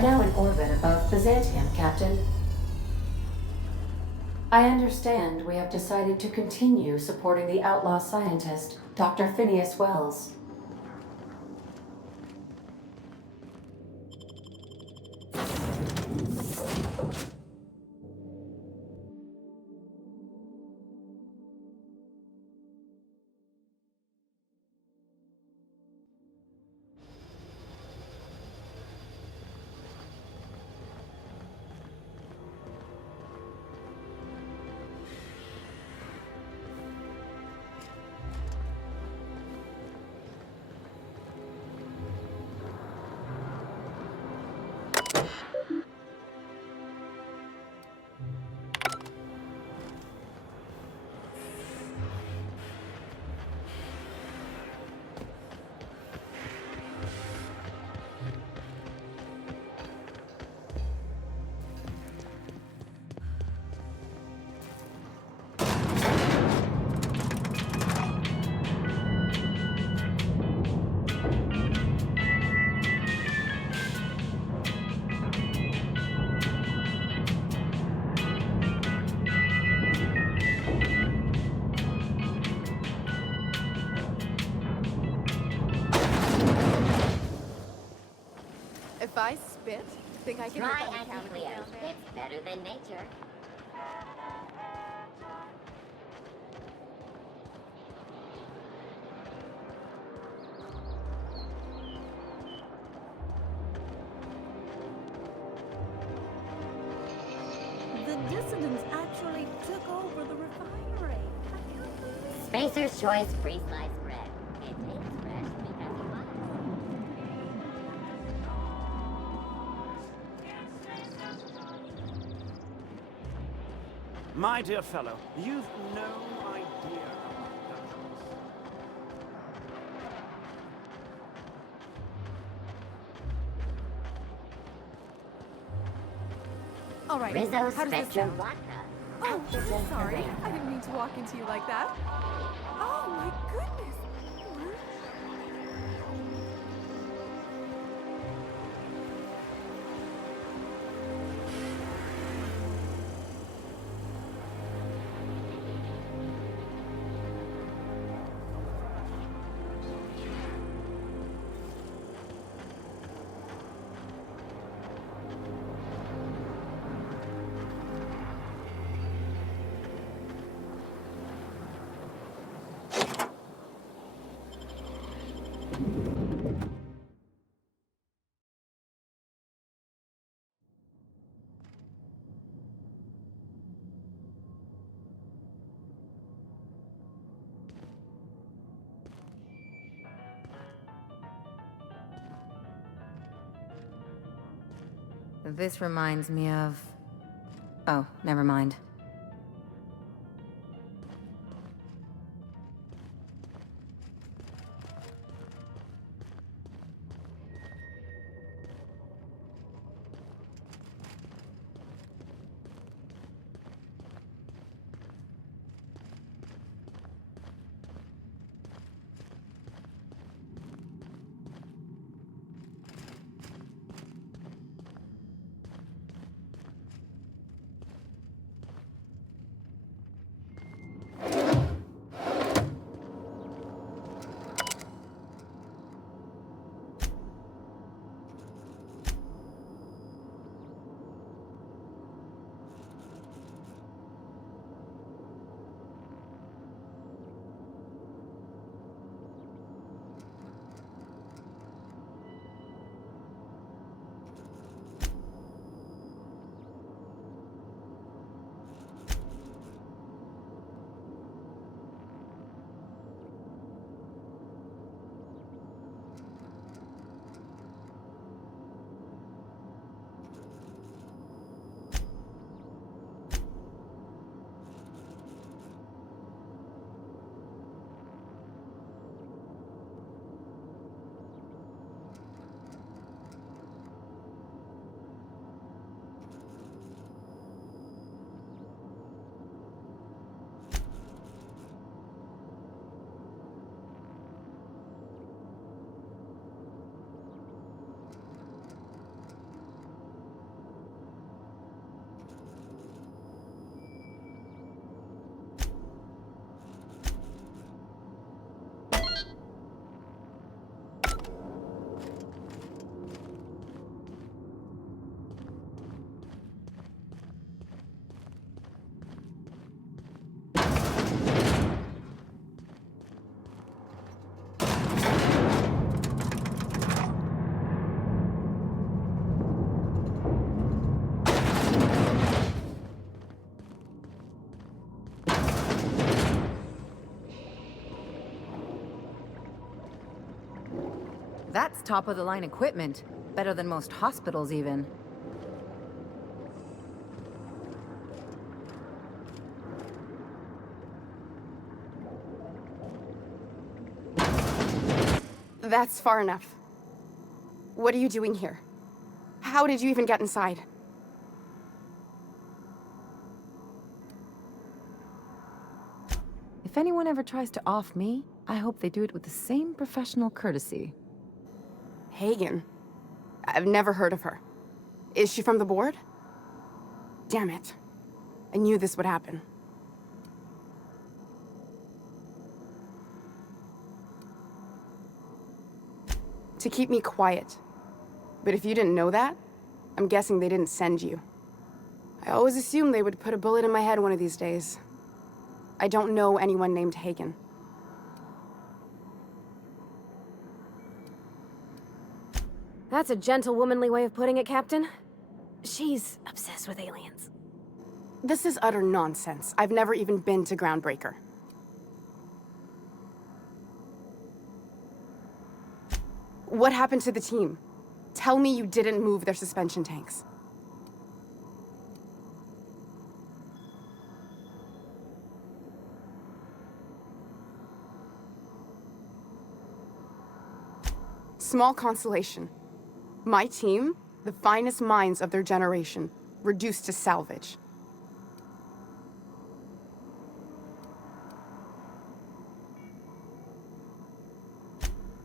are now in orbit above Byzantium, Captain. I understand we have decided to continue supporting the outlaw scientist, Dr. Phineas Wells. If I spit, think I can Try make that anti-Cleo. It's better than nature. The dissidents actually took over the refinery. Spacer's Choice free sliced bread. It tastes fresh because he was. My dear fellow, you've no idea about that. All right. Rizzo How does this Spectrum sound? Vodka. Oh, I'm sorry. I didn't mean to walk into you like that. Oh my goodness. This reminds me of... Oh, never mind. That's top-of-the-line equipment. Better than most hospitals, even. That's far enough. What are you doing here? How did you even get inside? If anyone ever tries to off me, I hope they do it with the same professional courtesy. Hagen? I've never heard of her. Is she from the board? Damn it. I knew this would happen. To keep me quiet. But if you didn't know that, I'm guessing they didn't send you. I always assumed they would put a bullet in my head one of these days. I don't know anyone named Hagen. That's a gentlewomanly way of putting it, Captain. She's obsessed with aliens. This is utter nonsense. I've never even been to Groundbreaker. What happened to the team? Tell me you didn't move their suspension tanks. Small consolation. My team, the finest minds of their generation, reduced to salvage.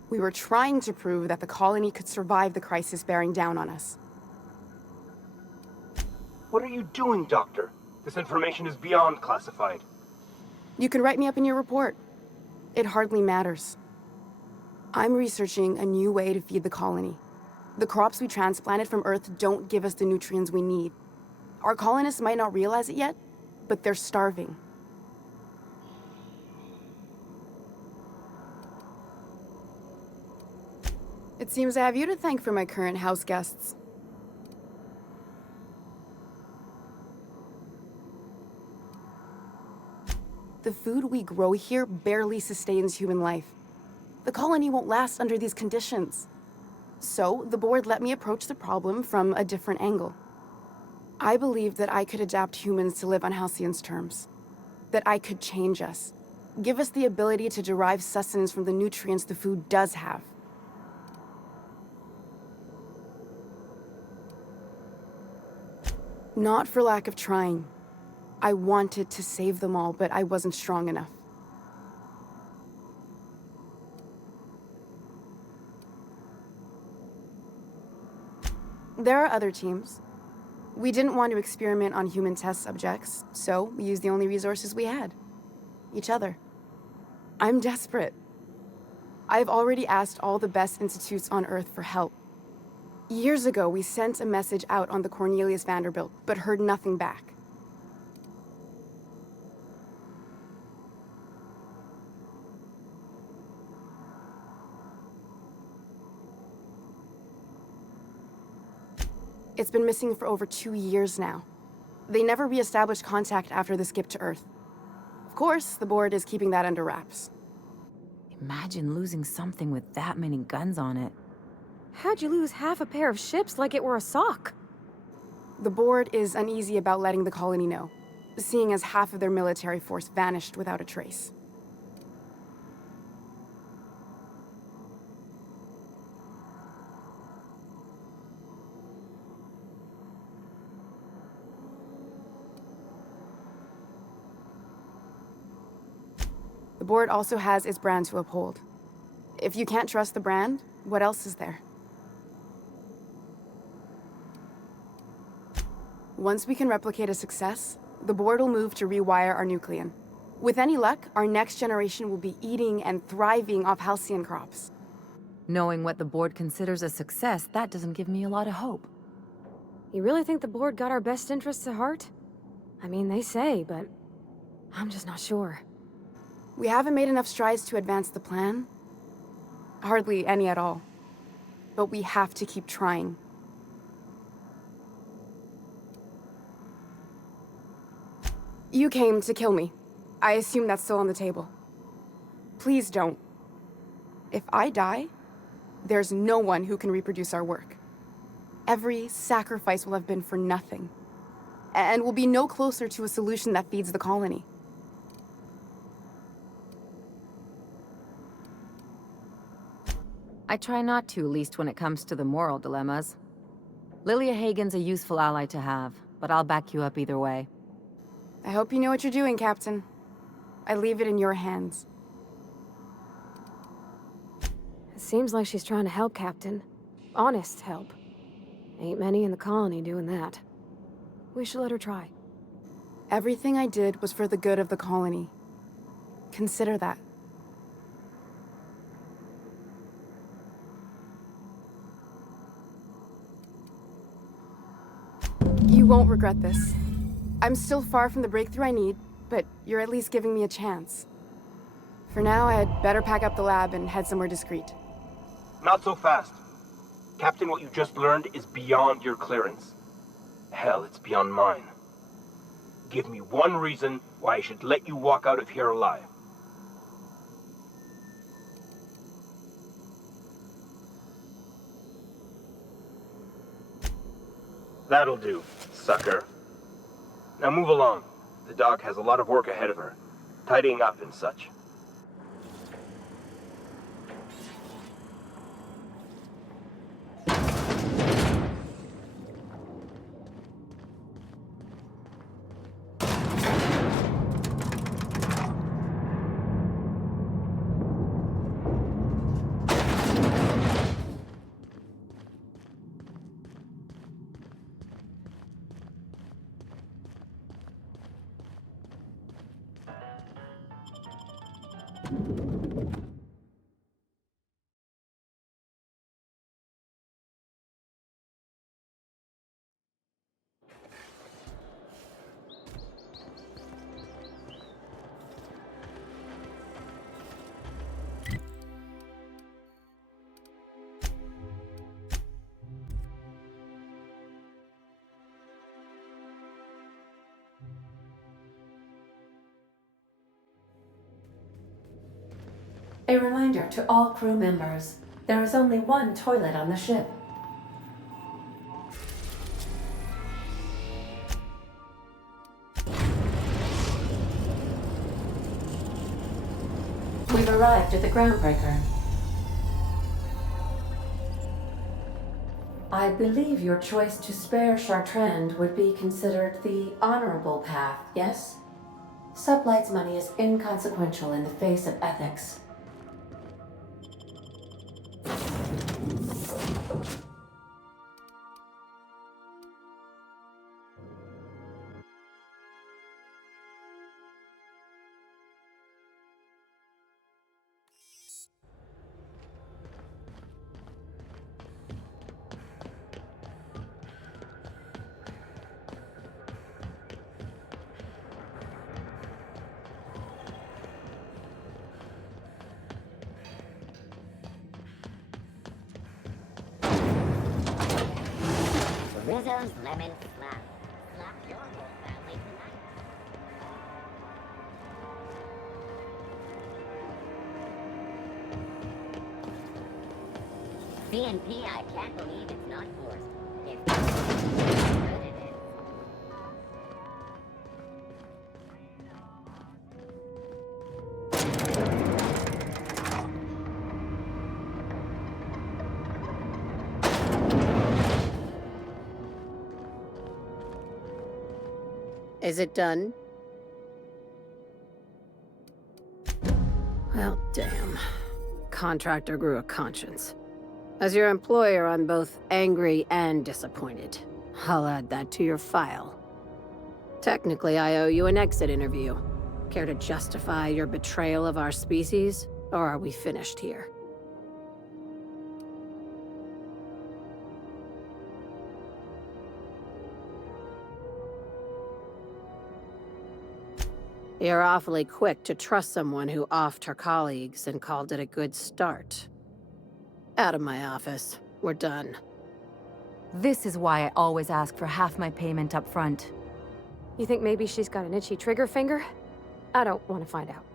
We were trying to prove that the colony could survive the crisis bearing down on us. What are you doing, Doctor? This information is beyond classified. You can write me up in your report. It hardly matters. I'm researching a new way to feed the colony. The crops we transplanted from Earth don't give us the nutrients we need. Our colonists might not realize it yet, but they're starving. It seems I have you to thank for my current house guests. The food we grow here barely sustains human life. The colony won't last under these conditions. So, the board let me approach the problem from a different angle. I believed that I could adapt humans to live on Halcyon's terms. That I could change us. Give us the ability to derive sustenance from the nutrients the food does have. Not for lack of trying. I wanted to save them all, but I wasn't strong enough. There are other teams. We didn't want to experiment on human test subjects, so we used the only resources we had. Each other. I'm desperate. I've already asked all the best institutes on Earth for help. Years ago, we sent a message out on the Cornelius Vanderbilt, but heard nothing back. It's been missing for over 2 years now. They never re-established contact after the skip to Earth. Of course, the board is keeping that under wraps. Imagine losing something with that many guns on it. How'd you lose half a pair of ships like it were a sock? The board is uneasy about letting the colony know, seeing as half of their military force vanished without a trace. The board also has its brand to uphold. If you can't trust the brand, what else is there? Once we can replicate a success, the board will move to rewire our nucleon. With any luck, our next generation will be eating and thriving off halcyon crops. Knowing what the board considers a success, that doesn't give me a lot of hope. You really think the board got our best interests at heart? I mean, they say, but I'm just not sure. We haven't made enough strides to advance the plan. Hardly any at all. But we have to keep trying. You came to kill me. I assume that's still on the table. Please don't. If I die, there's no one who can reproduce our work. Every sacrifice will have been for nothing, and we'll be no closer to a solution that feeds the colony. I try not to, least when it comes to the moral dilemmas. Lilya Hagen's a useful ally to have, but I'll back you up either way. I hope you know what you're doing, Captain. I leave it in your hands. It seems like she's trying to help, Captain. Honest help. Ain't many in the colony doing that. We should let her try. Everything I did was for the good of the colony. Consider that. You won't regret this. I'm still far from the breakthrough I need, but you're at least giving me a chance. For now, I had better pack up the lab and head somewhere discreet. Not so fast. Captain, what you just learned is beyond your clearance. Hell, it's beyond mine. Give me one reason why I should let you walk out of here alive. That'll do, sucker. Now move along. The doc has a lot of work ahead of her, tidying up and such. A reminder to all crew members, there is only one toilet on the ship. We've arrived at the groundbreaker. I believe your choice to spare Chartrand would be considered the honorable path, yes? Sublight's money is inconsequential in the face of ethics. Rizzo's lemon slap. Slap your whole family tonight. CNP, I can't believe it's not forced. It's what it is. Is it done? Well, damn. Contractor grew a conscience. As your employer, I'm both angry and disappointed. I'll add that to your file. Technically, I owe you an exit interview. Care to justify your betrayal of our species, or are we finished here? You're awfully quick to trust someone who offed her colleagues and called it a good start. Out of my office. We're done. This is why I always ask for half my payment up front. You think maybe she's got an itchy trigger finger? I don't want to find out.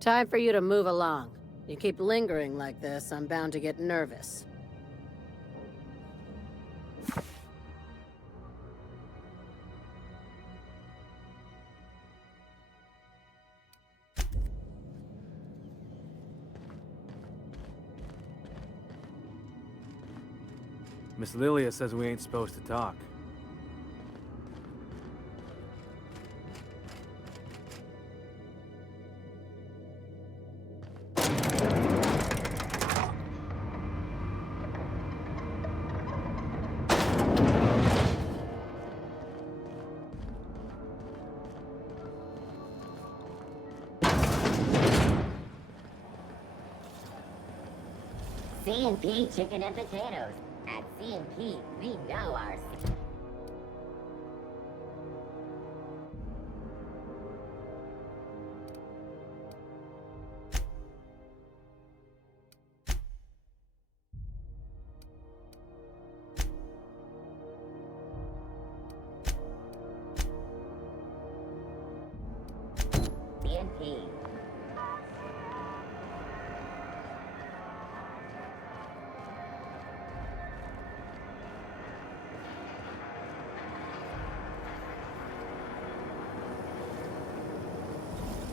Time for you to move along. You keep lingering like this, I'm bound to get nervous. Miss Lilya says we ain't supposed to talk. C&P chicken and potatoes. At C&P, we know our... C&P.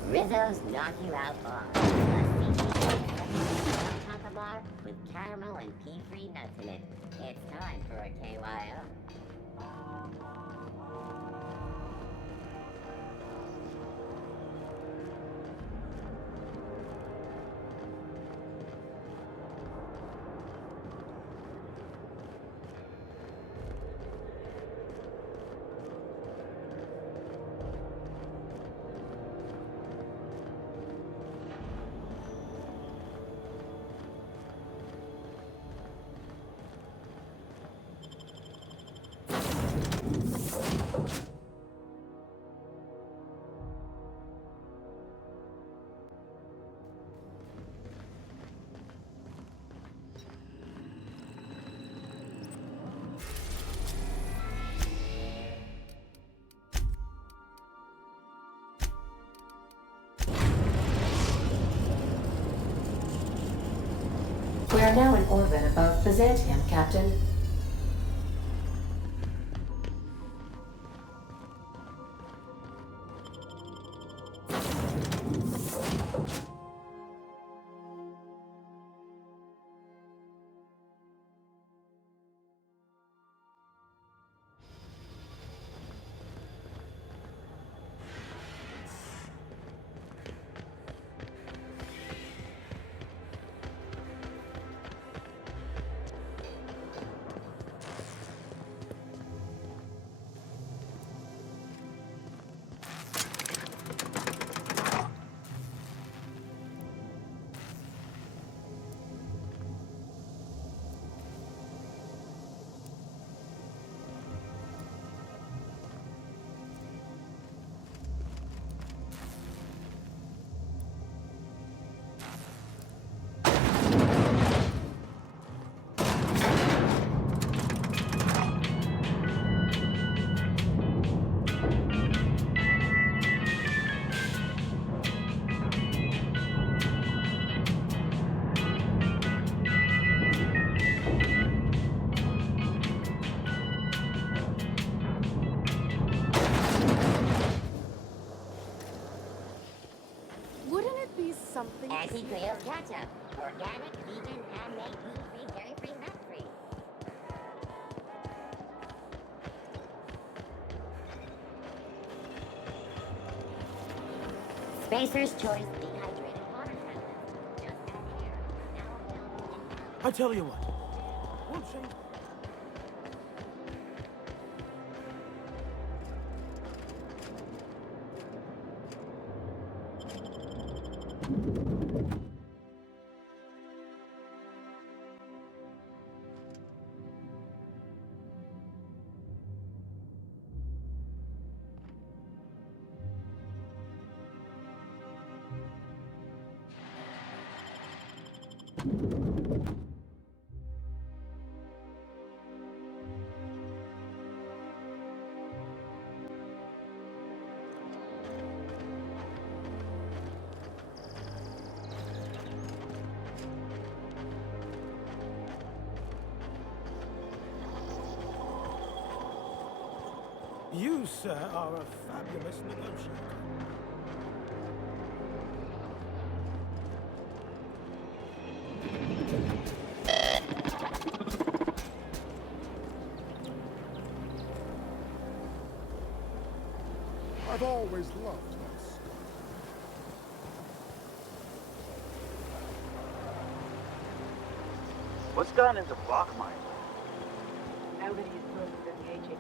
Rizzo's knock you out bar. A bar with caramel and pea-free nuts in it. It's time for a KYO. We are now in orbit above Byzantium, Captain. Something. Anti-Creole ketchup. Organic, vegan, handmade, gluten-free, dairy-free, nut-free. Spacer's Choice dehydrated water tablets. Just add air. Now available in... I tell you what, we'll change... You, sir, are a fabulous negotiator. I've always loved that stuff. What's gone into block mining? Nobody is closer than the aging.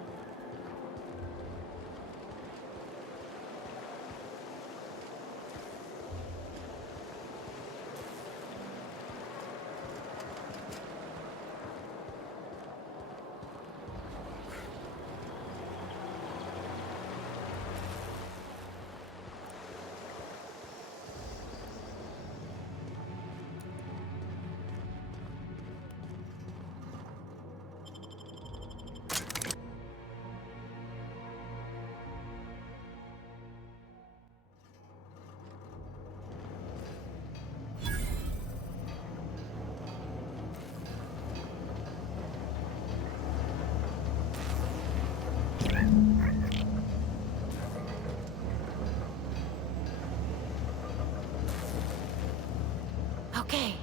Okay.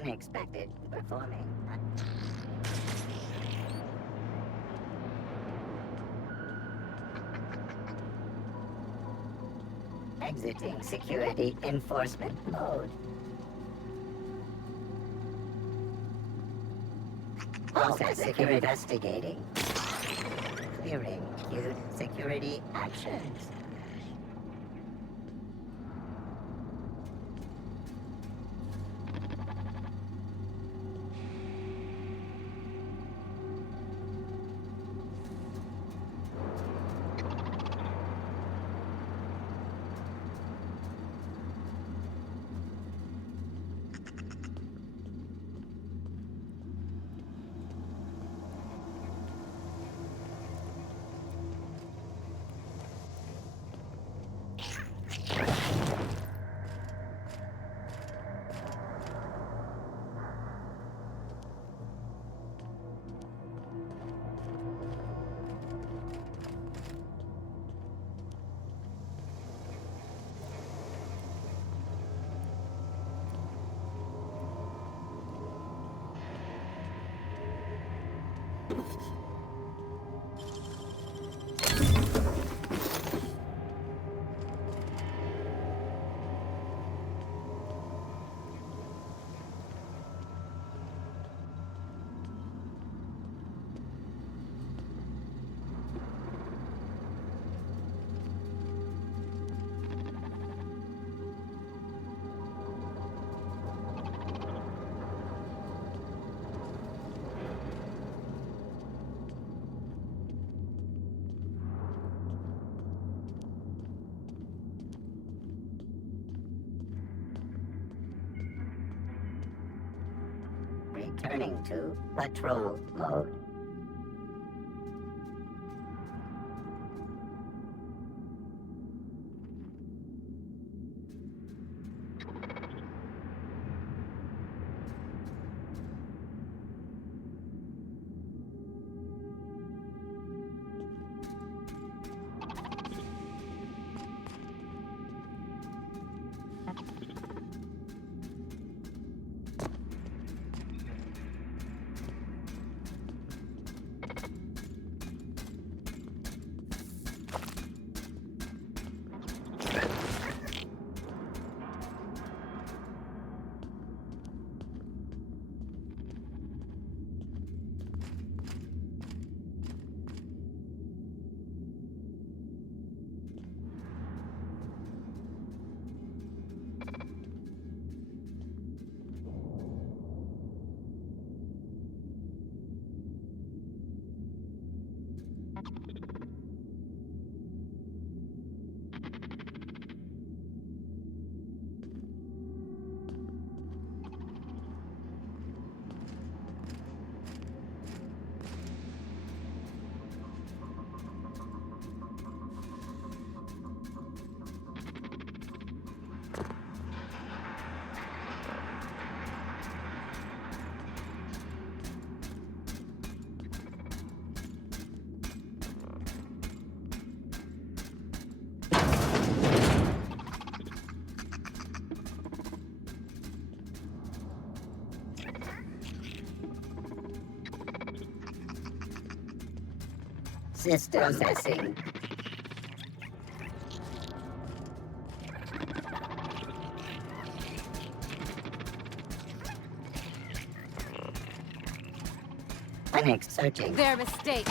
Unexpected performing. Exiting security enforcement mode. Also security investigating. Clearing queued security actions. Returning to patrol mode. System processing. Linux searching. Their mistake.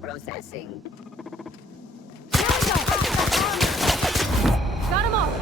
Processing. Got him all.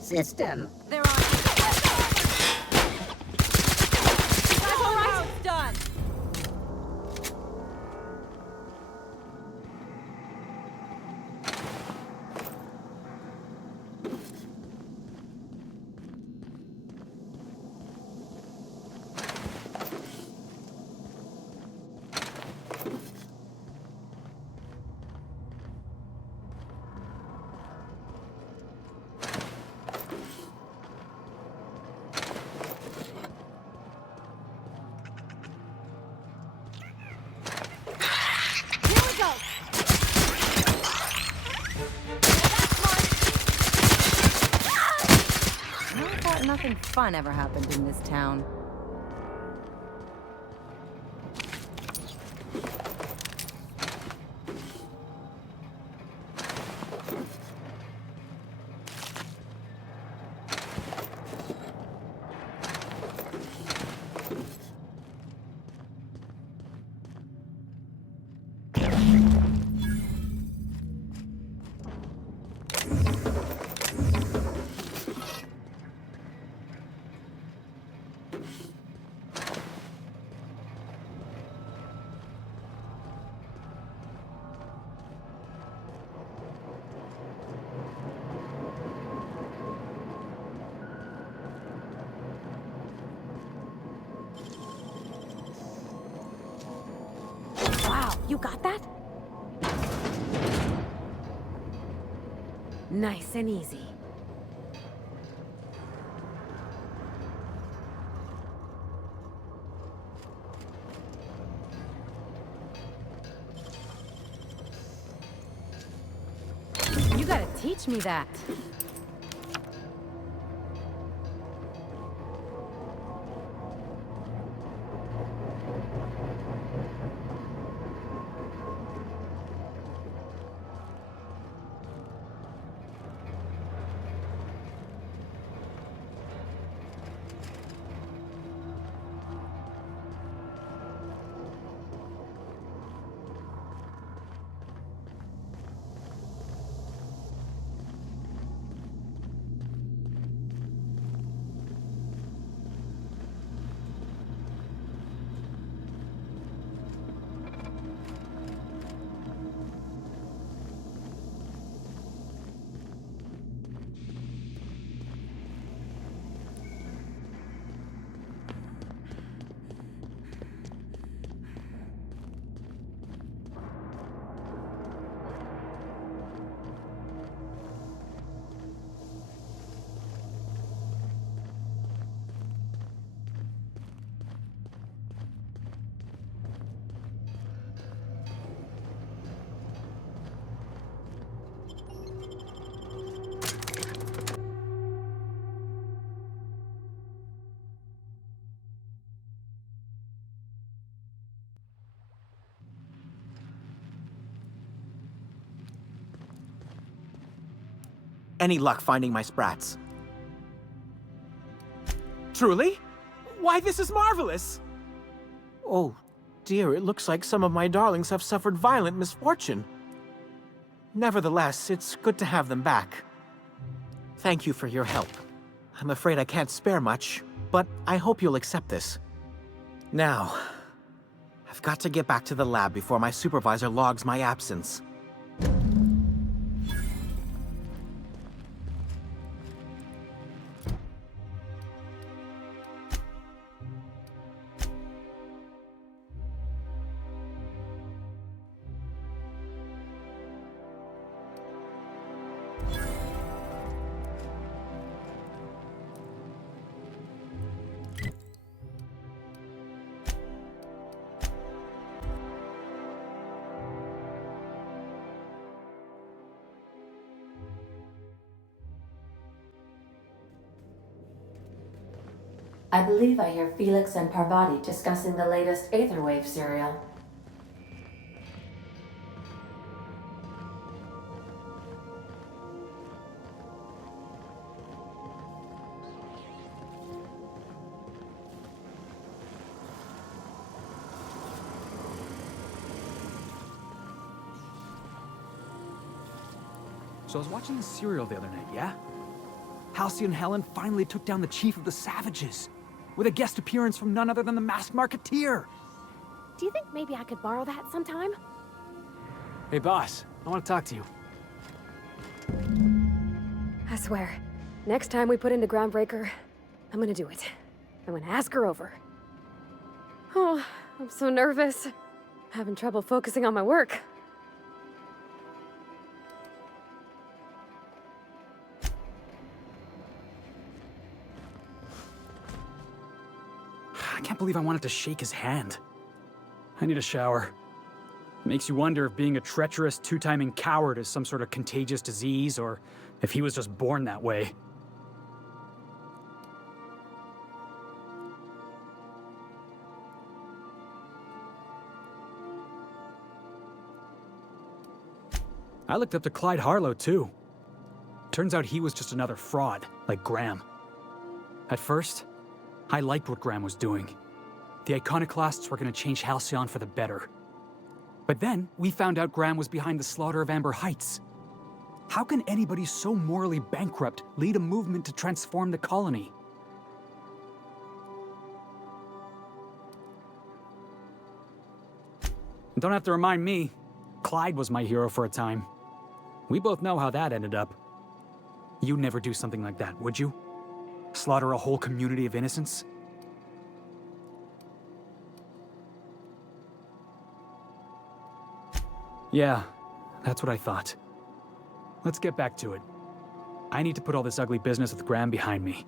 System. They're on. That's all right. It's done. I thought nothing fun ever happened in this town. You got that? Nice and easy. You gotta teach me that. Any luck finding my sprats? Truly? Why, this is marvelous! Oh, dear, it looks like some of my darlings have suffered violent misfortune. Nevertheless, it's good to have them back. Thank you for your help. I'm afraid I can't spare much, but I hope you'll accept this. Now, I've got to get back to the lab before my supervisor logs my absence. I believe I hear Felix and Parvati discussing the latest Aetherwave serial. So I was watching the serial the other night, yeah? Halcyon Helen finally took down the chief of the Savages, with a guest appearance from none other than the Masked Marketeer. Do you think maybe I could borrow that sometime? Hey, boss, I want to talk to you. I swear, next time we put into Groundbreaker, I'm gonna do it. I'm gonna ask her over. Oh, I'm so nervous. Having trouble focusing on my work. I can't believe I wanted to shake his hand. I need a shower. Makes you wonder if being a treacherous, two-timing coward is some sort of contagious disease, or if he was just born that way. I looked up to Clyde Harlow, too. Turns out he was just another fraud, like Graham. At first, I liked what Graham was doing. The Iconoclasts were going to change Halcyon for the better. But then, we found out Graham was behind the slaughter of Amber Heights. How can anybody so morally bankrupt lead a movement to transform the colony? Don't have to remind me. Clyde was my hero for a time. We both know how that ended up. You'd never do something like that, would you? Slaughter a whole community of innocents? Yeah, that's what I thought. Let's get back to it. I need to put all this ugly business with Graham behind me.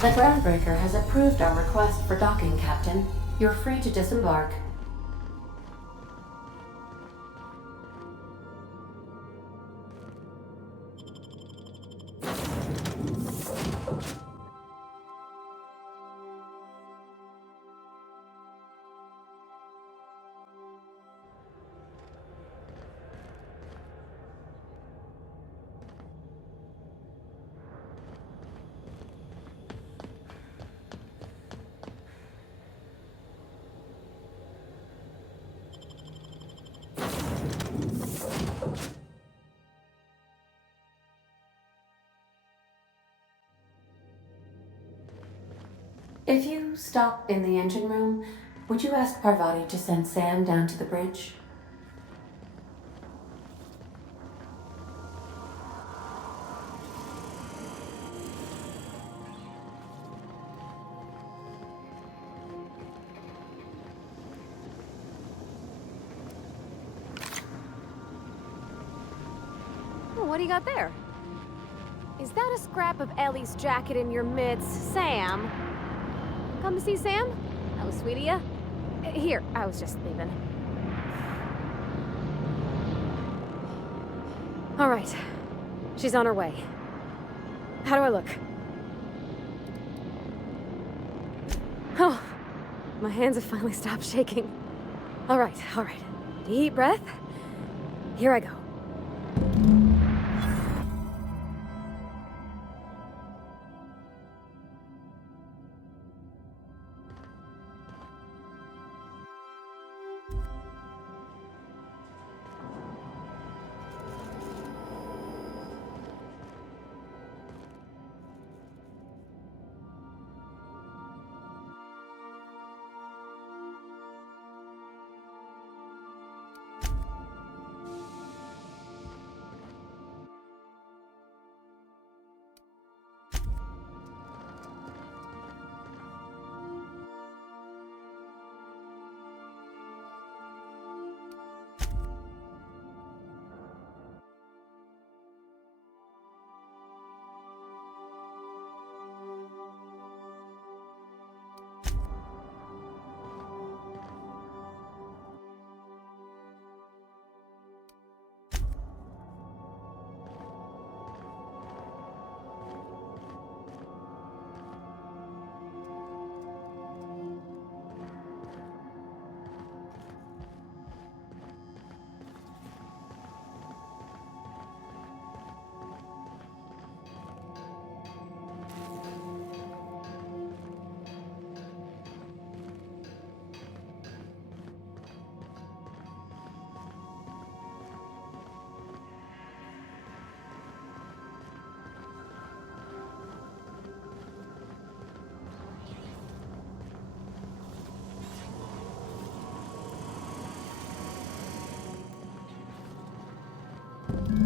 The groundbreaker has approved our request for docking, Captain. You're free to disembark. If you stop in the engine room, would you ask Parvati to send Sam down to the bridge? Oh, what do you got there? Is that a scrap of Ellie's jacket in your midst, Sam? Come to see Sam? That was sweet of ya. Here, I was just leaving. All right. She's on her way. How do I look? Oh, my hands have finally stopped shaking. All right. Deep breath. Here I go.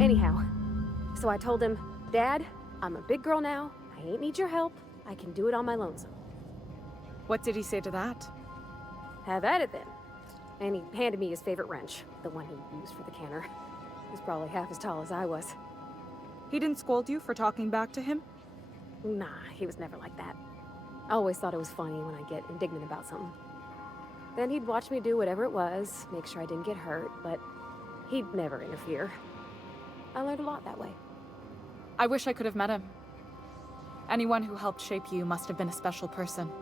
Anyhow, so I told him, Dad, I'm a big girl now. I ain't need your help. I can do it on my lonesome. What did he say to that? Have at it then. And he handed me his favorite wrench, the one he used for the canner. He's probably half as tall as I was. He didn't scold you for talking back to him? Nah, he was never like that. I always thought it was funny when I get indignant about something. Then he'd watch me do whatever it was, make sure I didn't get hurt, but he'd never interfere. I learned a lot that way. I wish I could have met him. Anyone who helped shape you must have been a special person.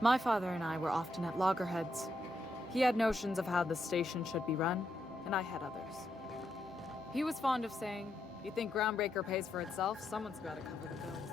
My father and I were often at loggerheads. He had notions of how the station should be run, and I had others. He was fond of saying, "You think Groundbreaker pays for itself? Someone's got to cover the bills."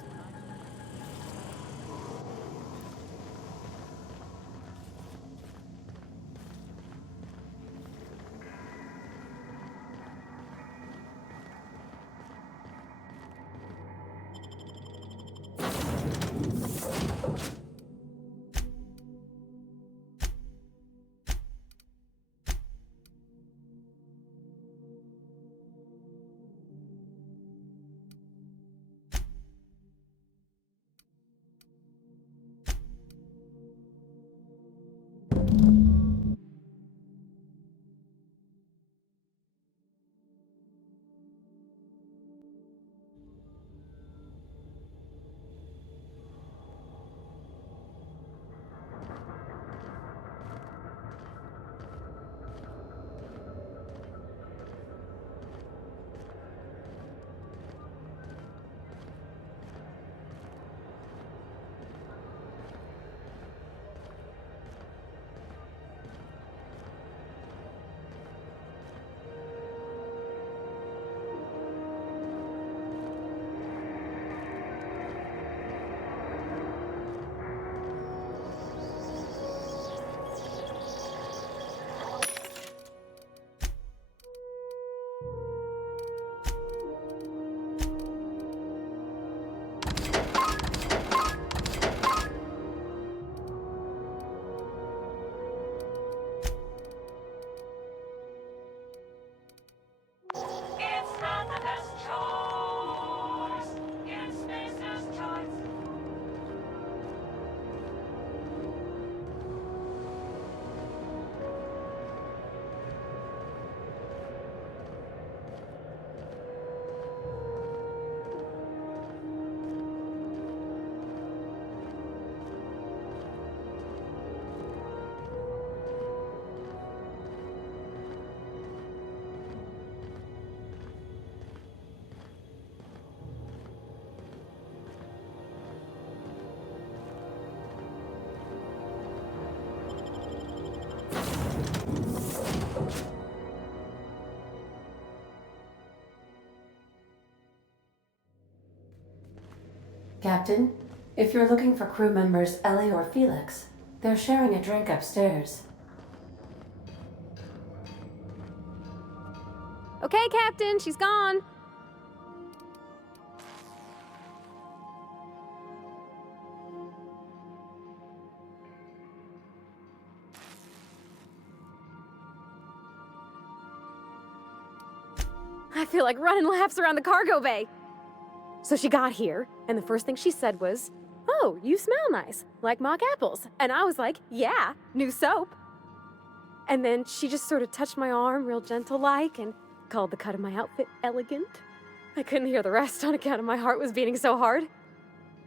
Captain, if you're looking for crew members Ellie or Felix, they're sharing a drink upstairs. Okay, Captain, she's gone. I feel like running laps around the cargo bay. So she got here, and the first thing she said was, "Oh, you smell nice, like mock apples." And I was like, "Yeah, new soap." And then she just sort of touched my arm real gentle-like and called the cut of my outfit elegant. I couldn't hear the rest on account of my heart was beating so hard.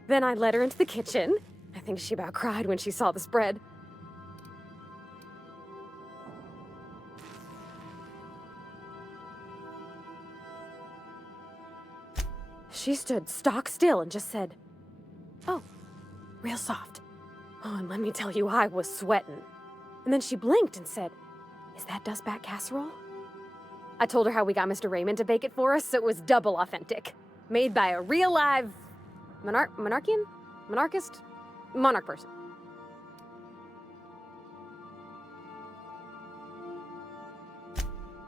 Then I led her into the kitchen. I think she about cried when she saw the spread. She stood stock still and just said, "Oh, real soft." Oh, and let me tell you, I was sweating. And then she blinked and said, "Is that dustback casserole?" I told her how we got Mr. Raymond to bake it for us, so it was double authentic. Made by a real live monarch person.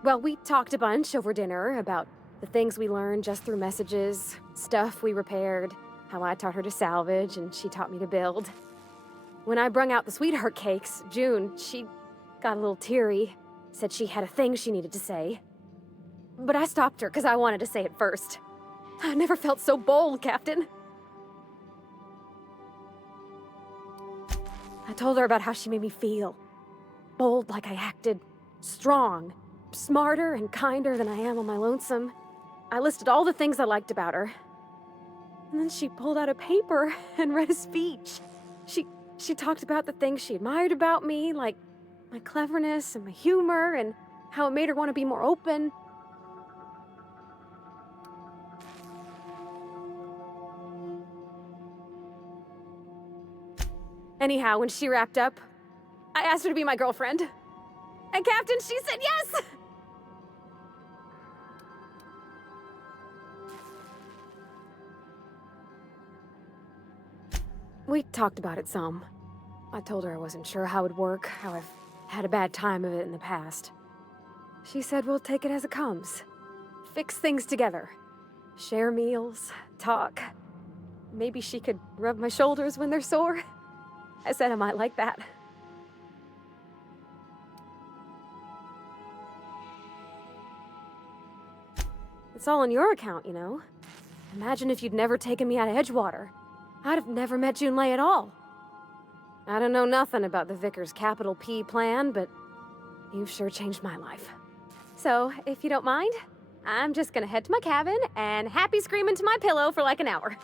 Well, we talked a bunch over dinner about the things we learned just through messages, stuff we repaired, how I taught her to salvage and she taught me to build. When I brung out the sweetheart cakes, June, she got a little teary, said she had a thing she needed to say. But I stopped her because I wanted to say it first. I never felt so bold, Captain. I told her about how she made me feel. Bold like I acted, strong, smarter and kinder than I am on my lonesome. I listed all the things I liked about her. And then she pulled out a paper and read a speech. She talked about the things she admired about me, like my cleverness and my humor, and how it made her want to be more open. Anyhow, when she wrapped up, I asked her to be my girlfriend. And Captain, she said yes! We talked about it some. I told her I wasn't sure how it'd work, how I've had a bad time of it in the past. She said we'll take it as it comes. Fix things together. Share meals, talk. Maybe she could rub my shoulders when they're sore. I said I might like that. It's all on your account, you know? Imagine if you'd never taken me out of Edgewater. I'd have never met Junlei at all. I don't know nothing about the Vicar's capital P plan, but you've sure changed my life. So, if you don't mind, I'm just gonna head to my cabin and happy scream into my pillow for like an hour.